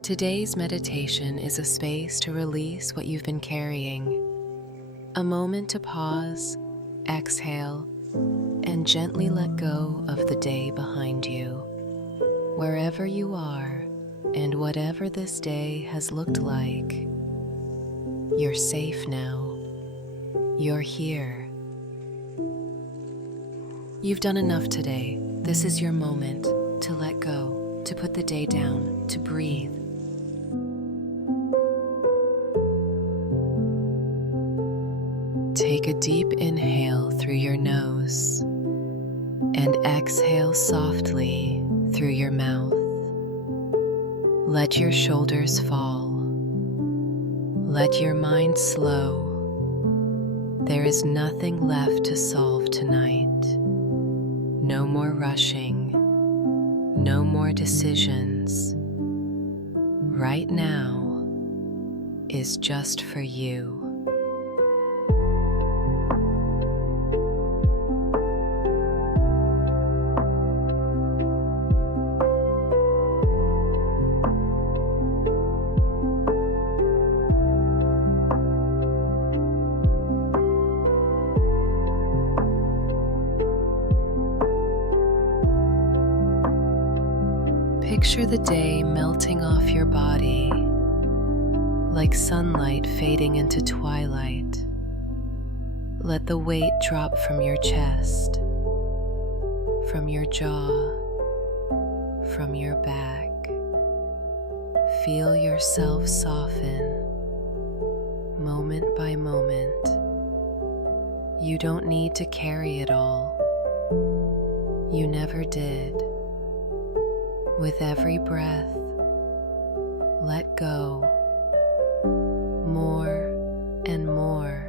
Today's meditation is a space to release what you've been carrying, a moment to pause, exhale, and gently let go of the day behind you. Wherever you are, and whatever this day has looked like, you're safe now. You're here. You've done enough today. This is your moment to let go, to put the day down, to breathe. Take a deep inhale through your nose and exhale softly through your mouth. Let your shoulders fall. Let your mind slow. There is nothing left to solve tonight. No more rushing. No more decisions. Right now is just for you. Picture the day melting off your body, like sunlight fading into twilight. Let the weight drop from your chest, from your jaw, from your back. Feel yourself soften, moment by moment. You don't need to carry it all. You never did. With every breath, let go more and more.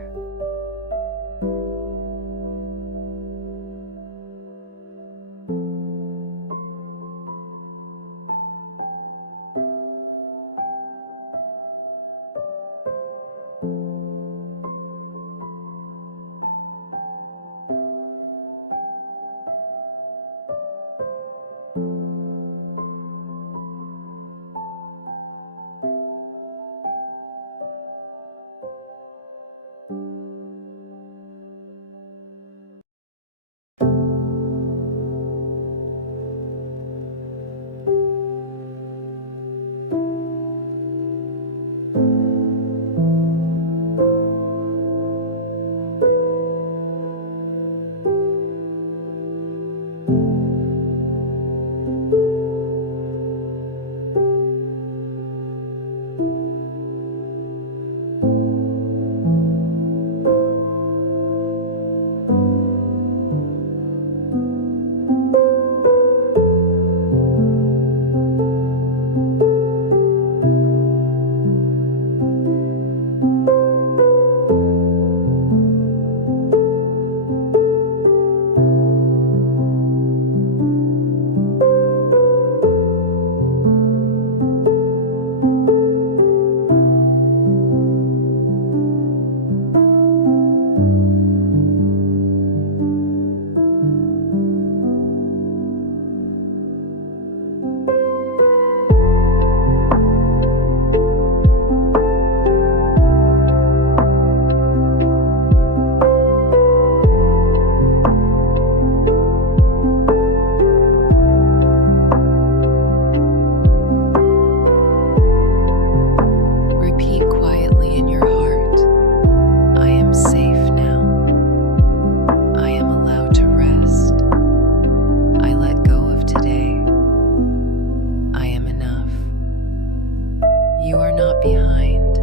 You are not behind.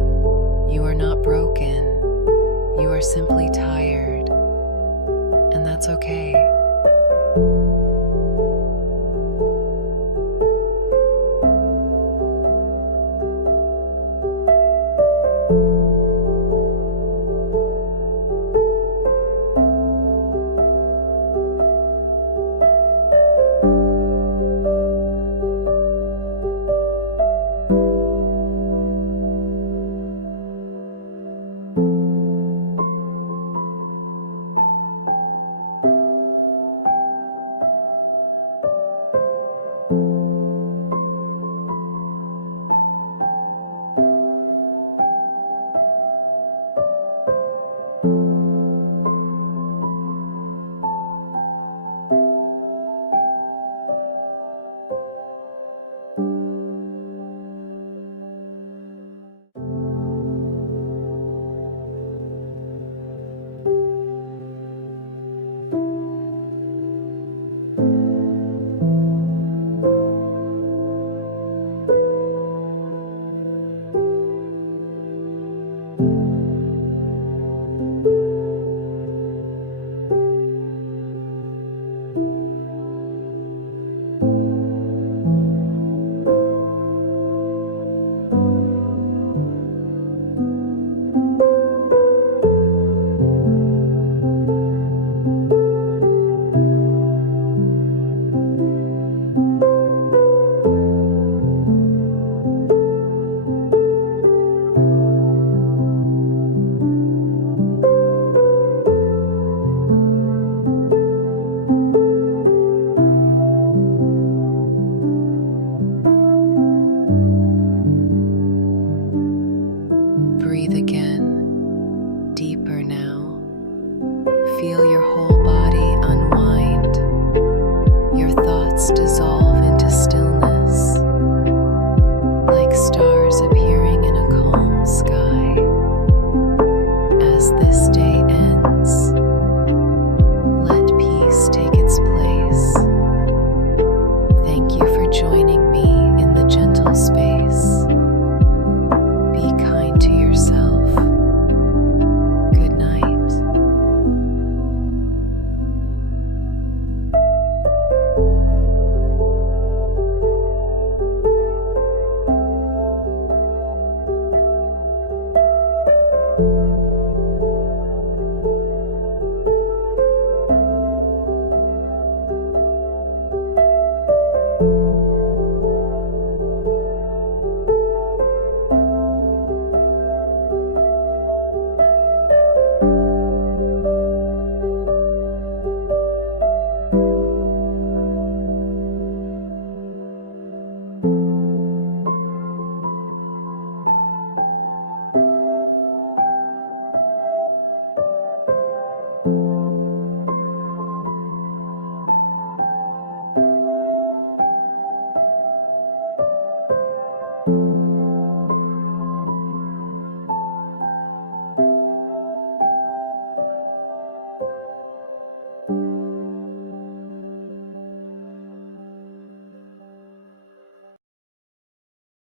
You are not broken. You are simply tired. And that's okay.